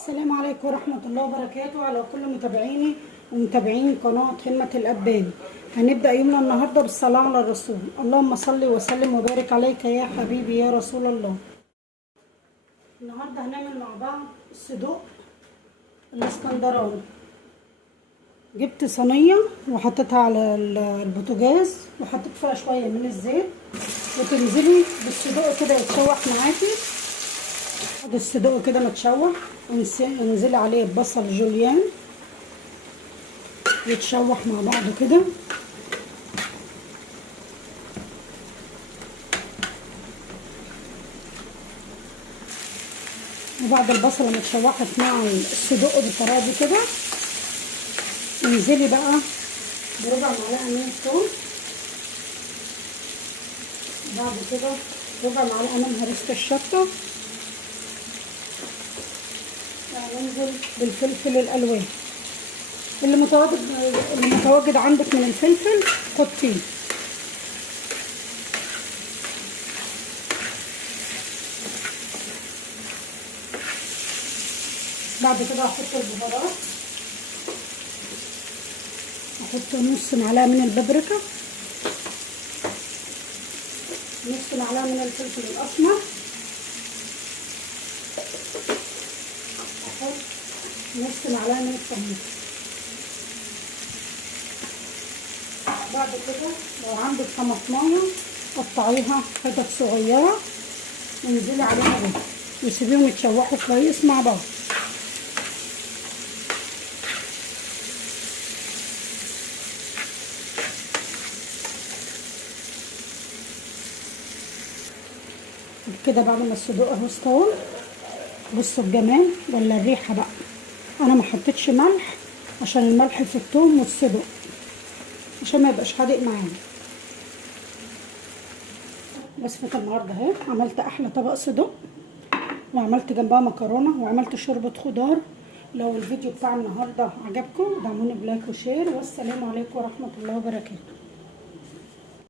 السلام عليكم ورحمة الله وبركاته على كل متابعيني ومتابعين قناة همة الأباني. هنبدأ يومنا النهاردة بالصلاة على الرسول. اللهم صل وسلم وبارك عليك يا حبيبي يا رسول الله. النهاردة هنعمل مع بعض الصدوق الاسكندراني. جبت صينية وحطيتها على البوتاجاز وحطيت فيها شوية من الزيت، وتنزلي بالصدوق كده يتشوح معاكي. بعد الصدوق كده متشوح انزلي عليه بصل جوليان يتشوح مع بعضه كده. وبعد البصله ما اتشوحت مع الصدوق بالطريقه دي كده، انزلي بقى بربع معلقه من الثوم. بعد كده ربع معلقه من هريسه الشطه. ننزل بالفلفل الالوان اللي متواجد عندك من الفلفل حطيه. بعد كده هحط البهارات، احط نص معلقه من البابريكا، نص معلقه من الفلفل الاسمر، احط نص معلقه من الكمون. بعد كده لو عندك طماطمايه قطعيها حتت صغيره وانزلي عليها بيض وسيبيهم يتشوحوا كويس مع بعض. كده بعد ما الصدوق اهو استوى، بصوا الجمال ولا الريحه بقى. انا ما حطيتش ملح عشان الملح في الثوم والصدوق عشان ما يبقاش حادق معانا. وصفه النهارده اهي، عملت احلى طبق صدوق وعملت جنبها مكرونه وعملت شوربه خضار. لو الفيديو بتاع النهارده عجبكم دعموني بلايك وشير، والسلام عليكم ورحمه الله وبركاته.